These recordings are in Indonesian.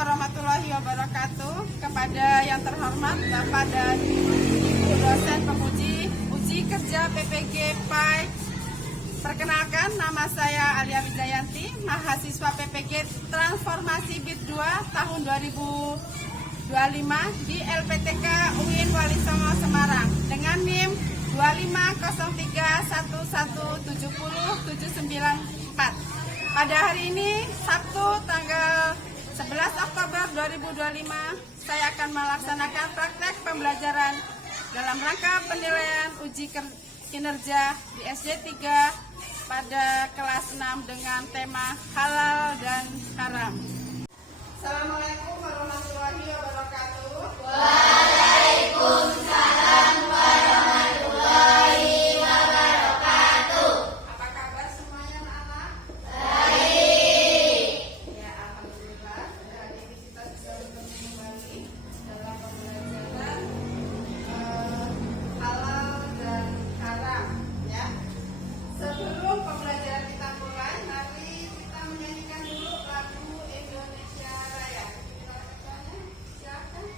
warahmatullahi wabarakatuh. Kepada yang terhormat Bapak dan Ibu dosen penguji uji kerja PPG PAI. Perkenalkan, nama saya Alia Wijayanti, mahasiswa PPG Transformasi BIT 2 tahun 2025 di LPTK UIN Wali Songo Semarang dengan NIM 251170794. Pada hari ini, Sabtu tanggal 11 Oktober 2025, saya akan melaksanakan praktek pembelajaran dalam rangka penilaian uji kinerja di SD 3 pada kelas 6 dengan tema halal dan haram. Assalamualaikum warahmatullahi wabarakatuh. Waalaikumsalam warahmatullahi wabarakatuh. Apa kabar semuanya anak-anak? Baik. Ya, alhamdulillah. Hari ini kita bisa bertemu kembali dalam pembelajaran halal dan haram, ya. Sebelum pembelajaran kita mulai, mari kita menyanyikan dulu lagu Indonesia Raya. Silakan.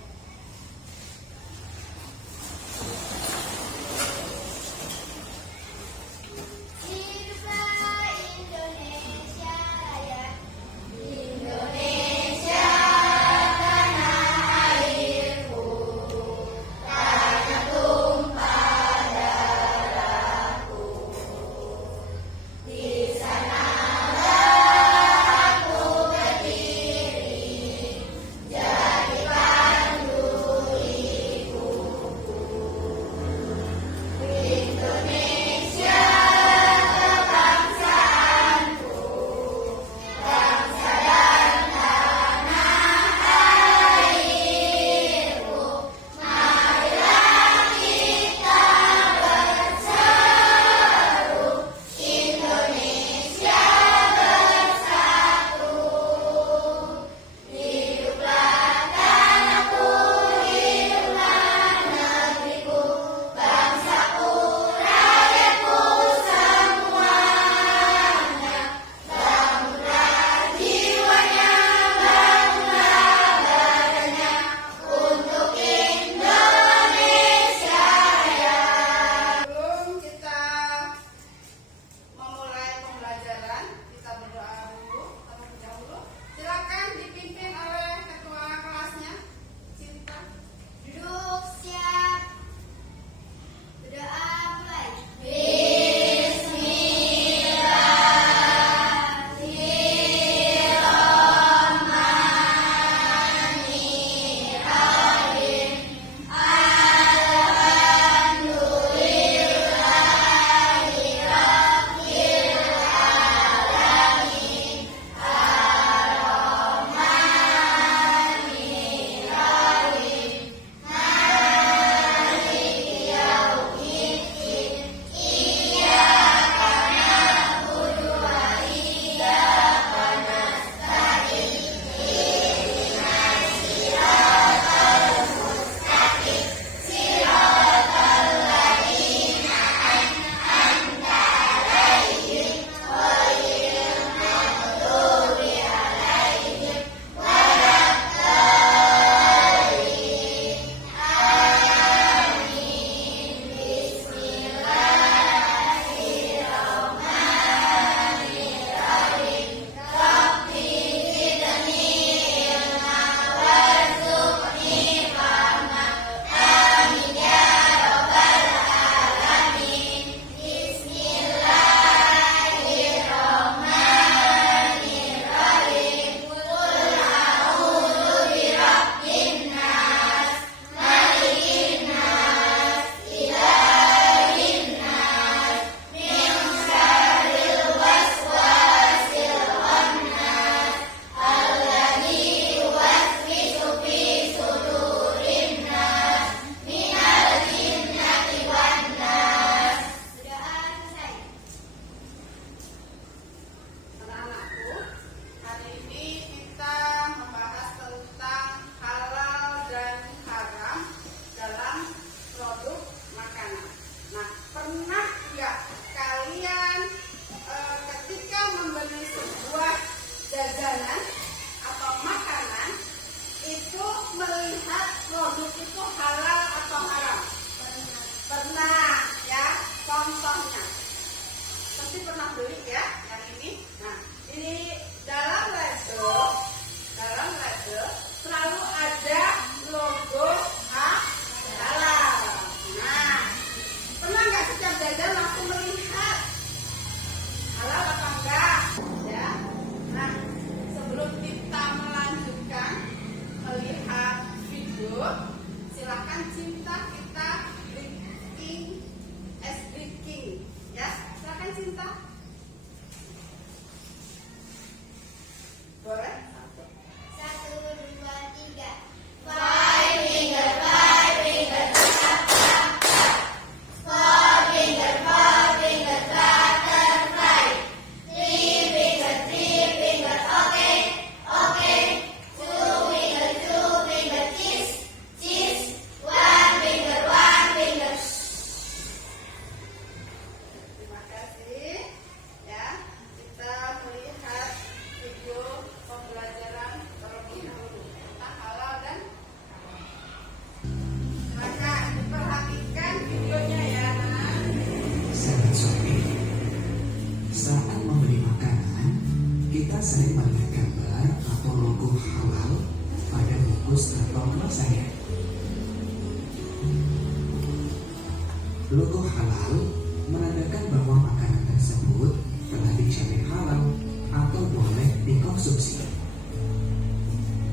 Logo halal menandakan bahwa makanan tersebut telah dijamin halal atau boleh dikonsumsi.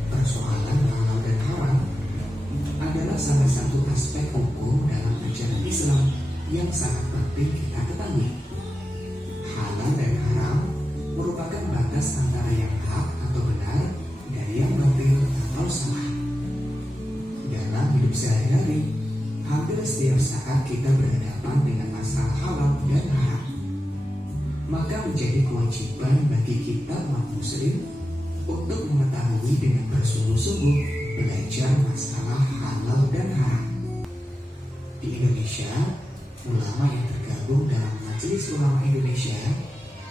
Persoalan halal dan haram adalah salah satu aspek hukum dalam ajaran Islam yang sangat penting kita ketahui. Halal dan haram merupakan batas antara yang hak atau benar dari yang batil atau salah. Dalam hidup sehari-hari, hampir setiap saat kita berhadapan dengan masalah halal dan haram. Maka menjadi kewajiban bagi kita umat muslim untuk mengetahui dengan bersungguh-sungguh belajar masalah halal dan haram. Di Indonesia, ulama yang tergabung dalam Majelis Ulama Indonesia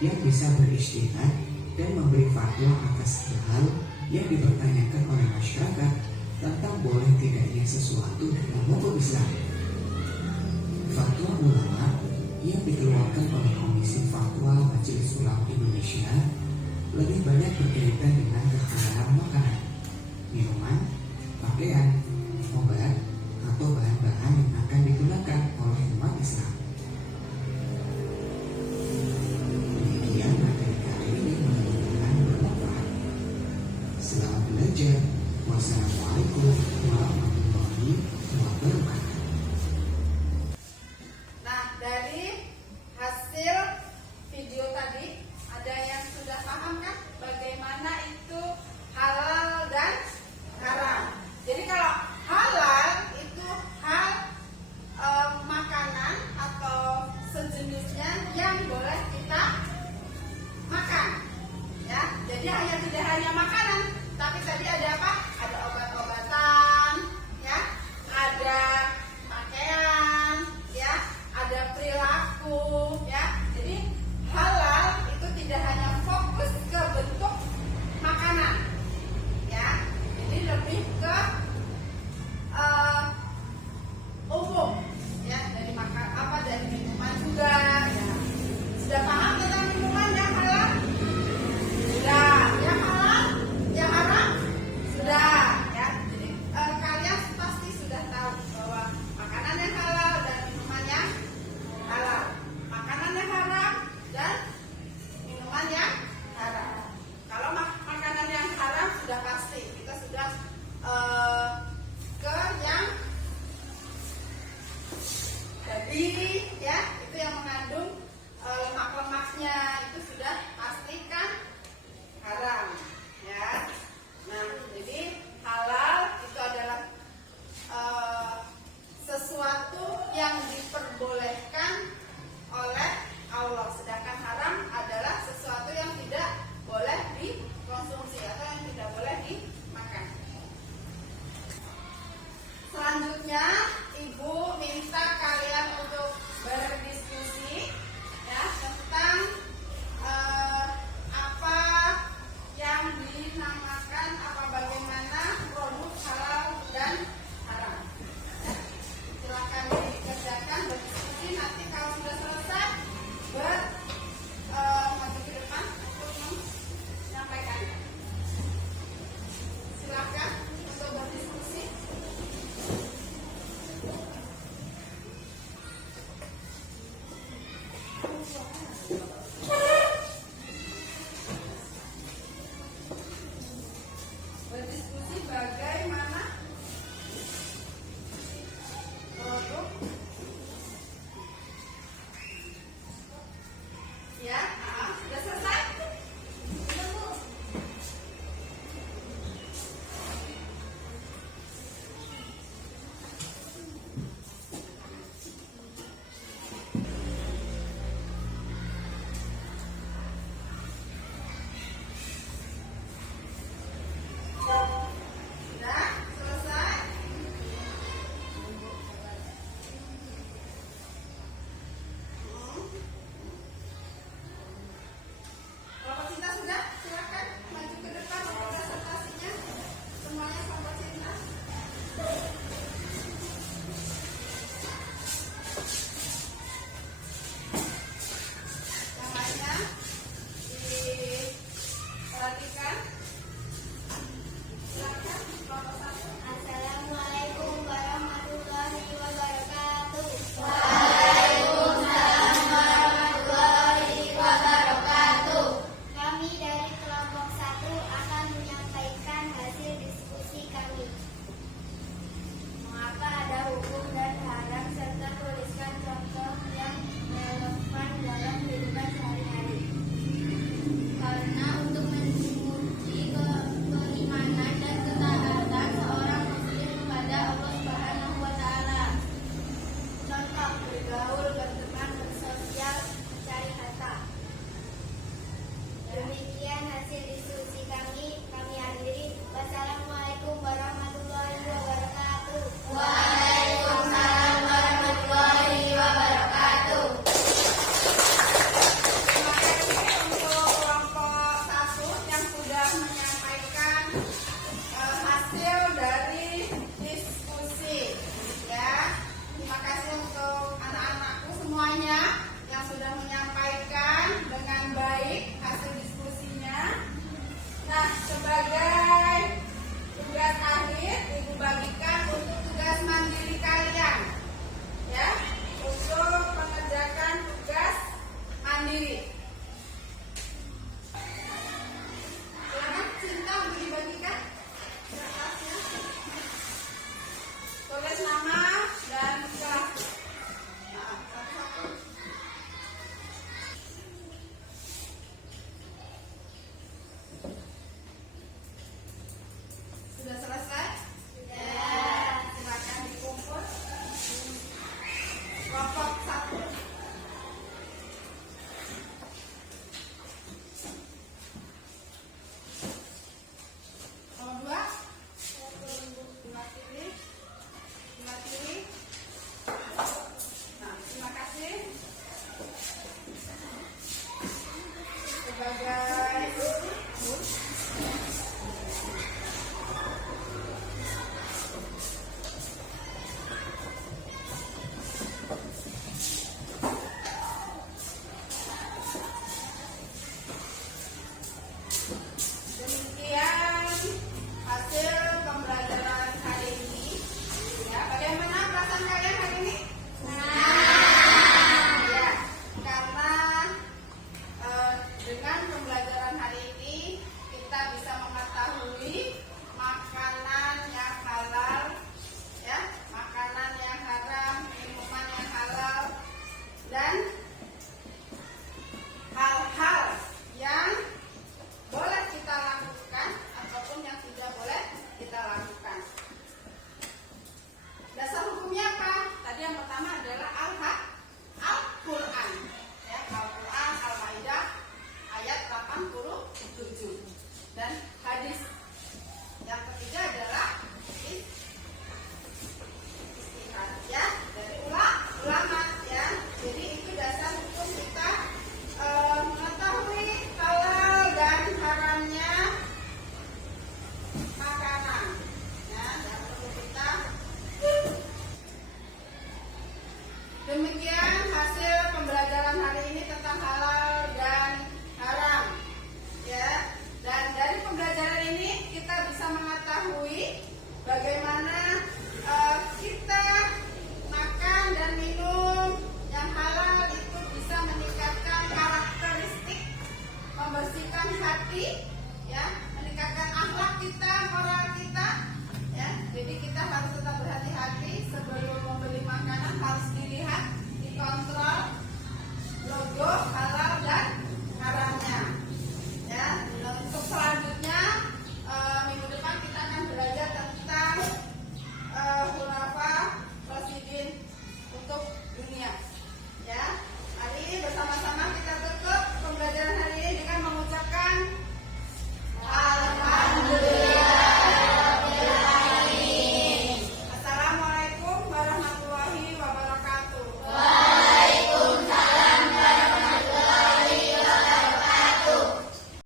yang bisa berijtihad dan memberi fatwa atas hal yang dipertanyakan oleh masyarakat tentang boleh tidaknya sesuatu dalam hukum Islam. Fatwa ulama yang dikeluarkan oleh Komisi Fatwa Majelis Ulama Indonesia lebih banyak berkaitan dengan kehalalan makanan, minuman, pakaian, obat, atau bahan-bahan yang akan digunakan oleh umat Islam. Demikian materi kali ini mudah-mudahan bermanfaat. Selamat belajar. Wassalamualaikum warahmatullahi wabarakatuh. Nah, dari hasil video tadi ada yang sudah paham kan bagaimana itu halal dan haram. Jadi kalau halal itu hal makanan atau sejenisnya yang boleh kita makan, ya. Jadi tidak hanya makanan, tapi tadi ada apa? Ada obat-obatan, ya. Ada pakaian, ya. Ada perilaku, ya. Jadi halal itu tidak hanya fokus ke bentuk makanan, ya. Jadi lebih ke umum, ya, dari makan dari minuman juga, ya. Sudah paham tentang minuman yang halal? Sudah. Yang halal, yang haram? Sudah, ya. Jadi kalian pasti sudah tahu bahwa makanan yang halal dan minuman yang halal, makanan yang haram dan minuman yang haram. Kalau makanan yang haram sudah pasti kita sudah ke yang daging, ya, itu yang mengandung lemak-lemaknya itu sudah pastikan haram, ya. Nah, jadi halal itu adalah sesuatu yang diperbolehkan oleh Allah, sedangkan haram adalah sesuatu yang tidak boleh dikonsumsi atau yang tidak boleh dimakan. Selanjutnya, Ibu minta kalian untuk berdiskusi, ya, tentang apa yang dinamakan, apa bergaul, berteman, bersosial, mencari harta. Demikian hasil diskusi kami akhiri. Wassalamualaikum warahmatullahi wabarakatuh. Waalaikumsalam warahmatullahi wabarakatuh. Terima kasih untuk kelompok 1 yang sudah menyampaikan hasil dari diskusi. Ya, terima kasih untuk anak-anakku semuanya yang sudah menyampaikan dengan baik hasil diskusinya. Nah, sebagai tugas akhir, Ibu bagikan untuk tugas mandiri kalian, ya, untuk mengerjakan tugas mandiri. Silakan Cinta untuk dibagikan kertasnya. Tulis nama dan kelas. Nah, satu-satu. Sudah selesai? Sudah. Silakan dikumpul. Kelompok 1.